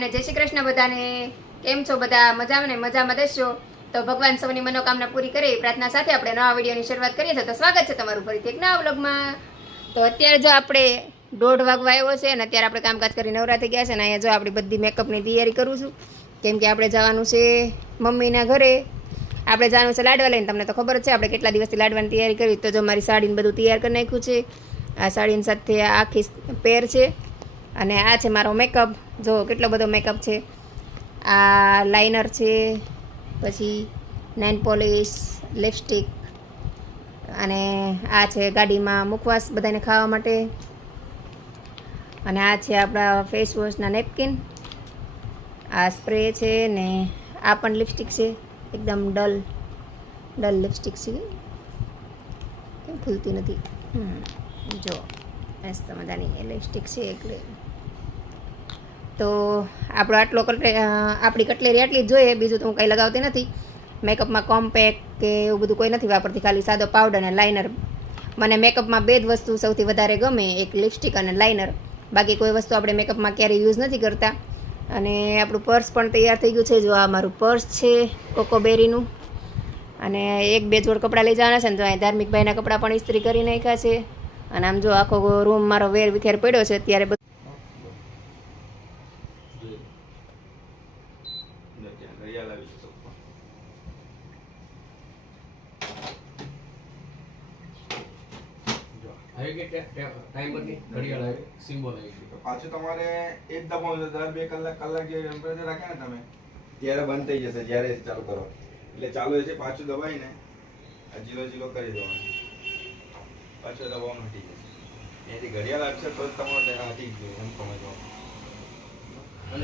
સીતારામને જય શ્રી કૃષ્ણ બધાને. કેમ છો બધા? મજામાં ને? મજામાં દેશો તો ભગવાન સૌની મનોકામના પૂરી કરે. પ્રાર્થના સાથે આપણે નવા વિડીયોની શરૂઆત કરીએ છીએ. તો સ્વાગત છે તમારું ફરીથી એક નવા વ્લોગમાં. તો અત્યારે જો આપણે દોઢ વાગવા આવ્યો છે અને અત્યારે આપણે કામકાજ કરી નવરા ગયા છે અને અહીંયા જો આપણી બધી મેકઅપની તૈયારી કરું છું. કેમ કે આપણે જવાનું છે મમ્મીના ઘરે. આપણે જવાનું છે લાડવા લઈને. તમને તો ખબર છે, આપણે કેટલા દિવસથી લાડવાની તૈયારી કરી. તો જો મારી સાડીને બધું તૈયાર કરી નાખ્યું છે. આ સાડીની સાથે આખી પેર છે. અને આ છે મારો મેકઅપ જો, કેટલો બધો મેકઅપ છે. આ લાઇનર છે, પછી નેન પોલિશ લિપસ્ટિક અને આ છે ગાડીમાં મુખવાસ બધાને ખાવા માટે. અને આ છે આપણા ફેસ વોશના નેપકિન આ સ્પ્રે છે ને આ પણ લિપસ્ટિક છે. એકદમ ડલ ડલ લિપસ્ટિક છે. કેમ ખુલતી નથી? જો, મસ્ત મજાની લિપસ્ટિક છે એટલે તો આપણો આટલો કટલે આપણી કટલેરી આટલી જ જોઈએ, બીજું તો હું કંઈ લગાવતી નથી. મેકઅપમાં કોમ્પેક કે એવું બધું કોઈ નથી વાપરતી, ખાલી સાદો પાવડર અને લાઇનર મને મેકઅપમાં બે જ વસ્તુ સૌથી વધારે ગમે, એક લિપસ્ટિક અને લાઇનર બાકી કોઈ વસ્તુ આપણે મેકઅપમાં ક્યારેય યુઝ નથી કરતા. અને આપણું પર્સ પણ તૈયાર થઈ ગયું છે, જો આ મારું પર્સ છે કોકોબેરીનું અને એક બે જોડ કપડાં લઈ જવાના છે ને, તો અહીં ધાર્મિક ભાઈના કપડાં પણ ઇસ્ત્રી કરી નાખ્યા છે. અને આમ જો આખો રૂમ મારો વેર વિખેર પડ્યો છે, અત્યારે બધું ઘડિયાળ આવી છે ચોકમાં. આવી ગઈ ટે- ટે- ટાઈમરની ઘડિયાળ આવી સિમ્બોલ આવી ગઈ. પાછું તમારે એ જ દબાવવું છે. દર બે કલાક કલાક જે ટેમ્પરેચર રાખે ને તમે ત્યારે બંધ થઈ જશે જ્યારે ચાલુ કરો. એટલે ચાલુ છે પાછું દબાઈને આ જીરો જીરો કરી દેવાનું. પાછું દબાવવાનું હટી જશે. એથી ઘડિયાળ આપશે તો તમારે હટી ગયું એમ સમજવાનું.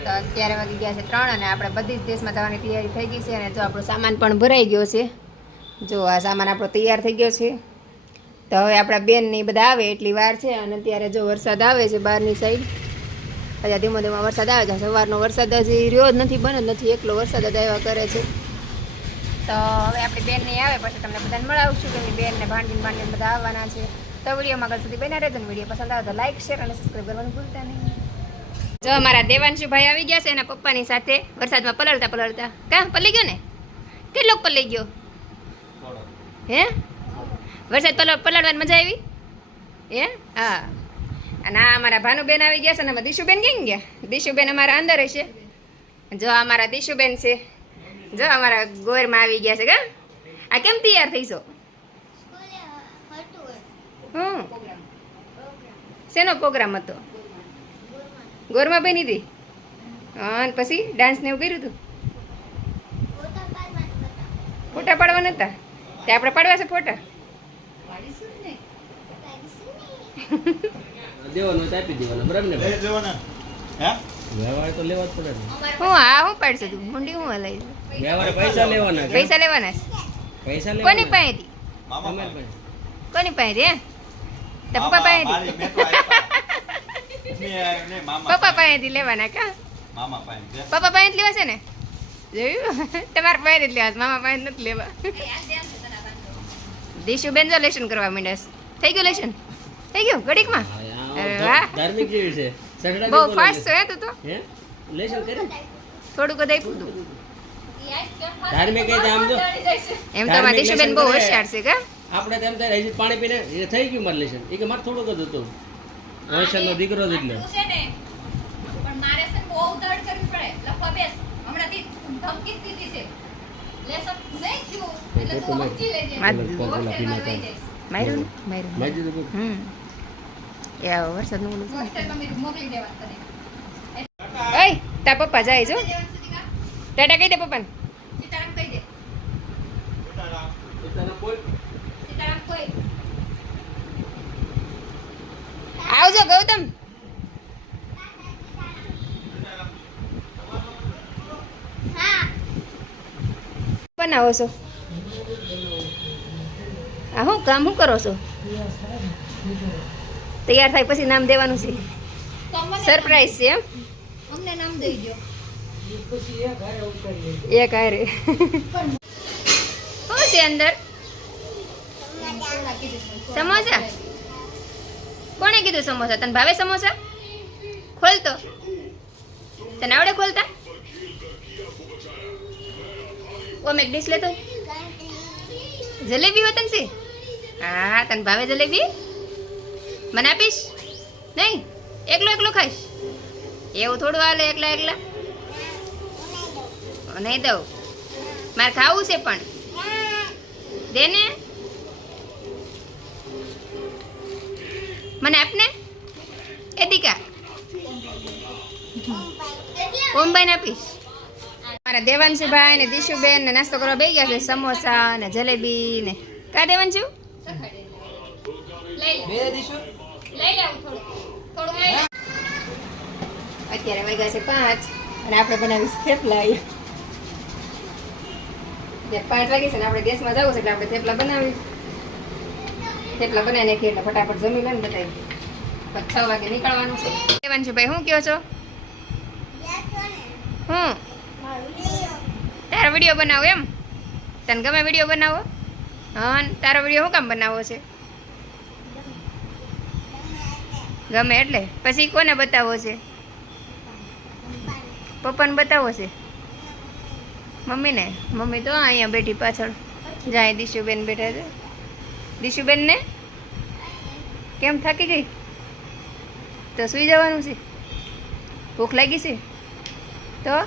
તો અત્યારે વાગી ગયા છે ત્રણ અને આપણે બધી જ દેશમાં જવાની તૈયારી થઈ ગઈ છે અને જો આપણો સામાન પણ ભરાઈ ગયો છે જો આ સામાન આપણો તૈયાર થઈ ગયો છે. તો હવે આપણા બેન ને બધા આવે, એટલી વાર છે અને અત્યારે જો વરસાદ આવે છે બહારની સાઈડ પછી ધીમો ધીમો વરસાદ આવે છે. સવારનો વરસાદ હજી રહ્યો જ નથી બને નથી, એકલો વરસાદ જ આવ્યા કરે છે. તો હવે આપણી બેન નહીં આવે, પછી તમને બધાને મળાવશું કે બેન ને ભાંડીને ભાંડીને બધા આવવાના છે. તો વિડીયોમાં આગળ સુધી બન્યા રહેજો વીડિયો પસંદ આવે તો લાઈક શેર અને સબસ્ક્રાઈબ કરવાનું ભૂલતા નહીં. જો અમારા દેવાંશુભાઈ આવી ગયા છે એના પપ્પાની સાથે, વરસાદમાં પલળતા પલળતા. કાં, પલળી ગયો ને? કેટલો પલળી ગયો? હે? વરસાદ પલળ પલળવાની મજા આવી? એ હા. અને આ અમારા ભાનુબેન આવી ગયા છે ને આમાં દીશુબેન કેમ ગયા? દિશુબેન અમારા અંદર હશે જો અમારા દીશુબેન છે. જો અમારા ગોરમાં આવી ગયા છે, કે? આ કેમ તૈયાર થઈશો હમ. શેનો પ્રોગ્રામ હતો? ગોરમાં બની હતી? હા, અને પછી ડાન્સ ને એવું કર્યું હતું? ફોટા પાડવાના હતા. તે આપણે પાડવા છે ફોટા? દેવાનો તો આપી દેવાનો બરાબર ને લઈ જવો હે? વ્યવહાર તો લેવા જ પડે ને. હું હા હું પાડશે તું? મુંડી હું હલાઈ વ્યવહારે પૈસા લેવાના પૈસા લેવાના કોની પાસેથી? મામા. કોની પાસેથી હે પપ્પા પાસેથી? મેં તો આપ્યા. મેં આવ્યો ને, મામા પપ્પા પાસે. પાસેથી લેવાના કા? મામા પાસે પપ્પા પાસેથી લેવા છે ને? જોયું? તમારા પાસેથી જ લેવા મામા પાસે નથી લેવા. દીશુબેન જો લેશન કરવા માંડ્યા છે. થઈ ગયું લેશન? થઈ ગયું? ઘડીકમાં? અરે વાહ. ધાર્મિક જેવી છે. બહુ ફાસ્ટ છે. તું તો હે? લેશન કરે? થોડુંક કદાઈ આપ્યું ધાર્મિક એ આમ જો. એમ તો અમારા ધાર્મિક બહુ હોશિયાર છે કે? આપણે તેમ થાય હજી પાણી પીને એ થઈ ગયું મારે લેશન. એ કે મારે થોડુંક જ હતું. હોશિયારનો દીકરો જ એટલે. આટલું છે ને, પણ મારે બહુ દડ કરવી પડે. લખવા બેસ. હમણાંથી ધમકી દીધી છે. તાર પપ્પા જાય જો? ટાટા કહી દે કોઈ. આવજો ગૌતમ બનાવો છો? આ હું કામ શું કરો છો? તૈયાર થાય પછી નામ દેવાનું છે. સરપ્રાઈઝ છે એમ? અમને નામ દઈ દો એક હારે. શું છે અંદર? સમોસા? કોણે કીધું સમોસા? તને ભાવે સમોસા? ખોલતો. તને આવડે ખોલતા? ઓમ એક ડીશ લેતો? જલેબી હોતન ને હા તને ભાવે જલેબી? મને આપીશ? નહીં? એકલો એકલો ખાઈશ? એવું થોડું હાલે એકલા એકલા? નહીં દઉં. મારે ખાવું છે પણ. દે ને. મને આપને એ દીકા. ઓમભાઈને આપીશ. મારા દેવાંશુભાઈ ને દિશુબેન ને નાસ્તો કરવા બે ગયા છે સમોસા ને જલેબી ને. કા દેવાંશુ? લઈ લે લઈ લેવું થોડું. થોડું લઈ લે. અત્યારે વાગ્યા છે પાંચ અને આપણે બનાવીશું થેપલા જે પાંચ વાગે છે ને આપણે ગેસમાં જવું છે એટલે આપણે થેપલા બનાવી થેપલા બનાવી નાખીએ એટલે ફટાફટ જમી લે ને બતાવી છ વાગે નીકળવાનું છે. દેવાંશુભાઈ શું કહો છો? હું વીડિયો બનાવો એમ? તને ગમે વીડિયો બનાવો? હા, તારો વીડિયો શું કામ બનાવવો છે? ગમે એટલે? પછી કોને બતાવવો છે? પપ્પાને બતાવો છે? મમ્મીને? મમ્મી તો અહીંયા બેઠી પાછળ. જાય દિશુબેન બેઠા છે. દિશુબેનને? કેમ થાકી ગઈ? તો સુઈ જવાનું છે. ભૂખ લાગી છે? તો?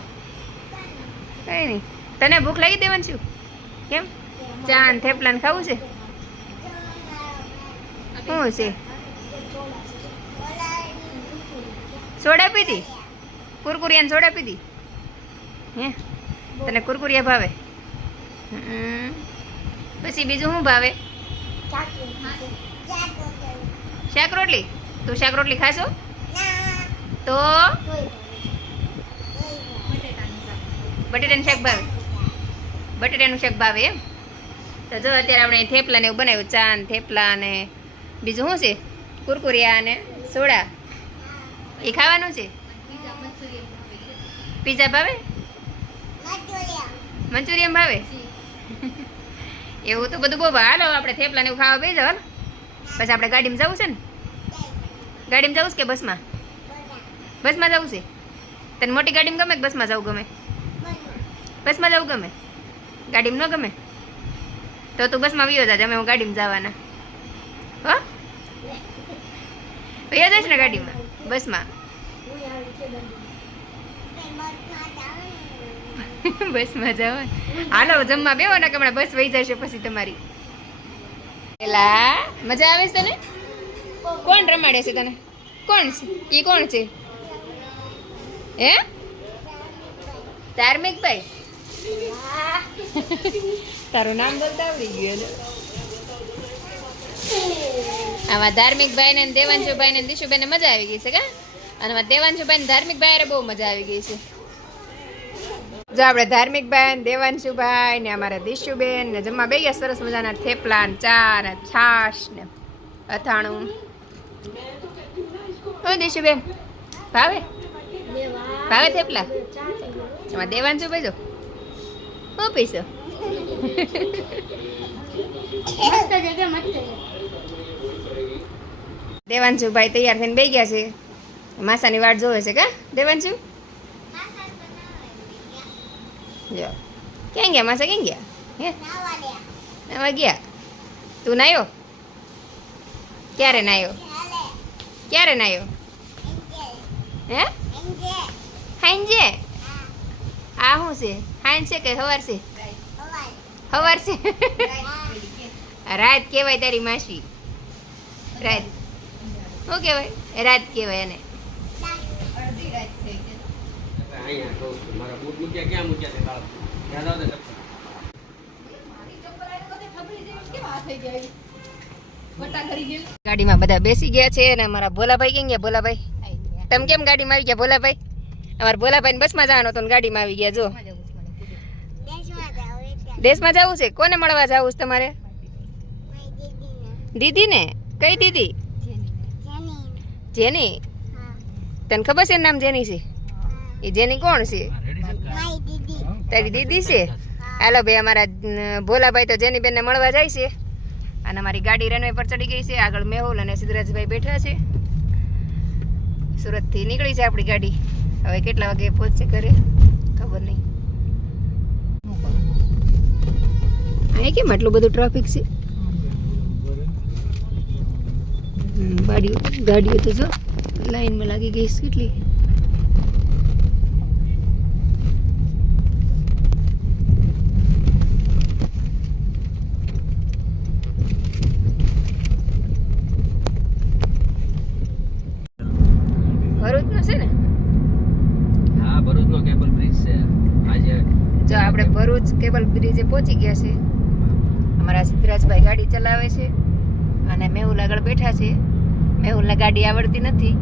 કંઈ નહીં. તને ભૂખ લાગી દેવાનું છું? કેમ? ચા ને થેપલા ને ખાવું છે? શું છે? સોડા પીધી? કુરકુરિયા ને સોડા પીધી? હે? તને કુરકુરિયા ભાવે? પછી બીજું શું ભાવે? શાક રોટલી? તું શાક રોટલી ખાશો? તો? બટેટાનું શાક ભાવે. બટેટાનું શાક ભાવે એમ? તો જો અત્યારે આપણે થેપલા ને એવું બનાવ્યું ચા ને થેપલા ને બીજું શું છે? કુરકુરિયા ને સોડા. એ ખાવાનું છે? પીઝા ભાવે? મંચુરિયન. ભાવે? એવું તો બધું બહુ ભાવ હાલો આપણે થેપલા ને એવું ખાવા બેસ હાલ. પછી આપણે ગાડીમાં જવું છે ને? ગાડીમાં જવું છે કે બસમાં? બસમાં જવું છે? તને મોટી ગાડીમાં ગમે કે બસમાં જવું ગમે? બસમાં જવું ગમે? ગાડીમાં ન ગમે? તો તું બસમાં વિયો જાજે અમે હું ગાડીમાં જવાના. હો? વિયો જઈશ ને ગાડીમાં, બસમાં? બસમાં જવા હાલો, જમવા બેહો ને હમણાં બસ વહી જશે પછી તમારી. પેલા, મજા આવે છે તને? કોણ રમાડે છે તને? કોણ છે? એ કોણ છે? હે? ધાર્મિક ભાઈ તારું નામ બોલતા આવડી ગયું ને આમાં ધાર્મિક ભાઈ ને દેવાંશુભાઈ ને દિશુભાઈ ને મજા આવી ગઈ છે કા? અને આમાં દેવાંશુભાઈ ને ધાર્મિક ભાઈ બહુ મજા આવી ગઈ છે. જો આપણે ધાર્મિક બેન દેવાંશુભાઈ ને અમારા દિશુબેન ને જમવા બે ગયા સરસ મજાના થેપલા ને ચા ને છાશ ને અથાણું. હો દિશુબેન ભાવે? ભાવે થેપલા? એમાં દેવાંશુભાઈ જો. હું દેવાંશુ ભાઈ તૈયાર થઈને બે ગયા છે માસાની વાટ જોવે છે કા દેવાંશુ જો ક્યાં ગયા માસા ક્યાં ગયા હે આમાં ગયા તું નાયો ક્યારે નાયો ક્યારે નાયો હે હાંજે આ શું છે હાંજ છે કે હવાર છે હવાર છે રાત કહેવાય તારી માસી. રાત. શું કહેવાય? રાત કહેવાય એને. ગાડીમાં બધા બેસી ગયા છે અને અમારા ભોલાભાઈ કેમ ગયા? ભોલાભાઈ? તમે કેમ ગાડીમાં આવી ગયા ભોલાભાઈ? અમારા ભોલાભાઈ બસમાં જવાનો હતો ગાડીમાં આવી ગયા જો. દેશમાં જવું છે કોને મળવા જવું છે તમારે? દીદી ને કઈ દીદી? જેની. તને ખબર છે નામ જેની છે? એ જેની કોણ છે? તારી દીદી છે? હાલો ભાઈ અમારા ભોલાભાઈ તો જેની બેનને મળવા જાય છે. અને અમારી ગાડી રનવે પર ચડી ગઈ છે. આગળ મેહુલ અને સિદ્ધરાજભાઈ બેઠા છે. સુરતથી નીકળી છે આપણી ગાડી. હવે કેટલા વાગે પહોંચશે ઘરે? ખબર નહીં. અહીંયા કેમ આટલું બધું ટ્રાફિક છે? ગાડીઓ ગાડીઓ તો જો, લાઈનમાં લાગી ગઈ કેટલી ભરૂચનું છે ને હા ભરૂચનો કેબલ બ્રિજ છે આજે જો આપણે ભરૂચ કેબલ પહોંચી ગયા છે. અમારા સિદ્ધરાજભાઈ ગાડી ચલાવે છે અને મેહુલ આગળ બેઠા છે. મેહુલને ગાડી આવડતી નથી.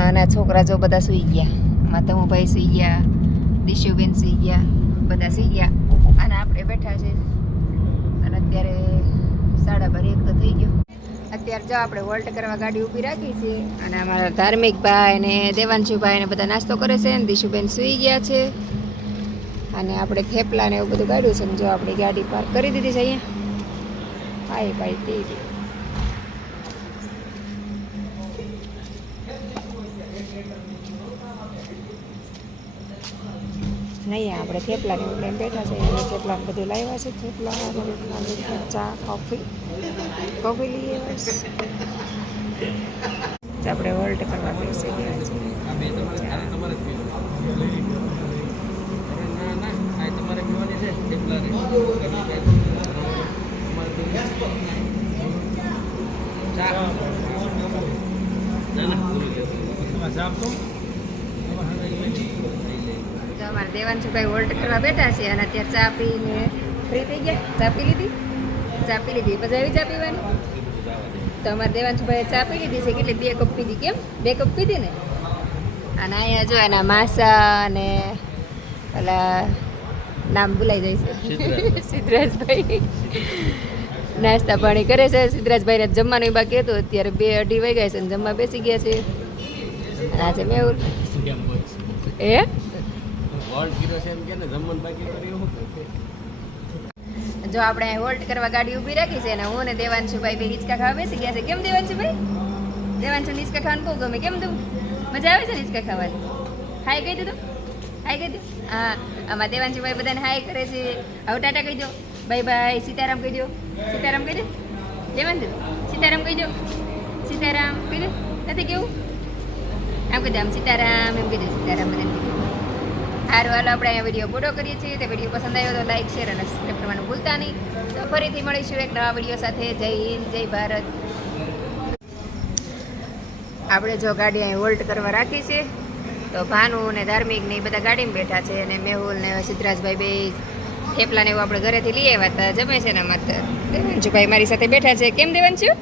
અને છોકરા જો બધા સૂઈ ગયા. માધવભાઈ સૂઈ ગયા, દિશુબેન સૂઈ ગયા, બધા સૂઈ ગયા. અને આપણે બેઠા છે. અને અત્યારે સાડા બાર એક તો થઈ ગયો. અત્યારે જો આપણે વોલ્ટ કરવા ગાડી ઊભી રાખી છે અને અમારા ધાર્મિક ભાઈ ને દેવાંશુભાઈ ને બધા નાસ્તો કરે છે ને દિશુબેન સૂઈ ગયા છે. અને આપણે થેપલા ને એવું બધું કાઢ્યું છે ને જો આપણી ગાડી પાર્ક કરી દીધી છે અહીંયા. ભાઈ ભાઈ ટીવી નહીં આપણે થેપલાની એવું લઈને બેઠા છે અને થેપલાને બધું લાવ્યા છે થેપલા ચા કોફી કોફી લઈએ બસ તો આપણે વર્લ્ડ કરવા બેસી ગયા છે. આ બે તમારે તમારે જ પીવાની. અરે ના ના આ તમારે પીવાની છે થેપલા ને તમારે પીવાની. ચા ના ના પૂરી લેજો. તો અમારા દેવાંશુભાઈ હોલ્ટ કરવા બેઠા છે અને અત્યારે ચા પીને ફ્રી થઈ ગયા. ચા પી લીધી? ચા પી લીધી. પછી આવી ચા પીવાની? તો અમારા દેવાંશુભાઈ ચા પી લીધી છે. કેટલી? બે કપ પીધી કેમ? બે કપ પીધી ને? અને અહીંયા જો એના માસા અને પેલા નામ ભૂલાઈ જાય છે. સિદ્ધરાજભાઈ. નાસ્તા પાણી કરે છે. સિદ્ધરાજભાઈને જમવાનું બાકી હતું. અત્યારે બે અઢી વાગ્યા છે અને જમવા બેસી ગયા છે. આજે મેહુલ એ જો આપણે હોલ્ટ કરવા ગાડી ઊભી રાખી છે અને હું ને દેવાંશુભાઈ બે હિંચકા ખાવા બેસી ગયા છે. કેમ દેવાંશુભાઈ? દેવાંશુ હિંચકા ખાવાનું બહુ ગમે. કેમ તું? મજા આવે છે ને હિંચકા ખાવાની? હાય કહી દીધું હાય કહી દીધું હા, આમાં દેવાંશુભાઈ બધાને હાય કરે છે. હવે ટાટા કહી દો. Bye bye. સીતારામ કહી દો. સીતારામ કહી દે. દેવાંશુ, સીતારામ કહી દો. સીતારામ કહી દે. નથી કેવું? આમ કહી દે, આમ સીતારામ, એમ કહી દે. સીતારામ બધાને સારું હાલ, આપણે અહીંયા વીડિયો પૂરો કરીએ છીએ. તો વીડિયો પસંદ આવ્યો તો લાઈક શેર અને સબસ્ક્રાઈબ કરવાનું ભૂલતા નહીં. તો ફરીથી મળીશું એક નવા વીડિયો સાથે. જય હિન્દ, જય ભારત. આપણે જો ગાડી અહીં વોલ્ટ કરવા રાખી છે, તો ભાનુ ને ધાર્મિક ને એ બધા ગાડીમાં બેઠા છે અને મેહુલ ને સિદ્ધરાજભાઈ બે થેપલા ને એવું આપણે ઘરેથી લઈ આવ્યા હતા. જમે છે ને માત્ર દેવાંશુભાઈ મારી સાથે બેઠા છે. કેમ દેવાંશુ?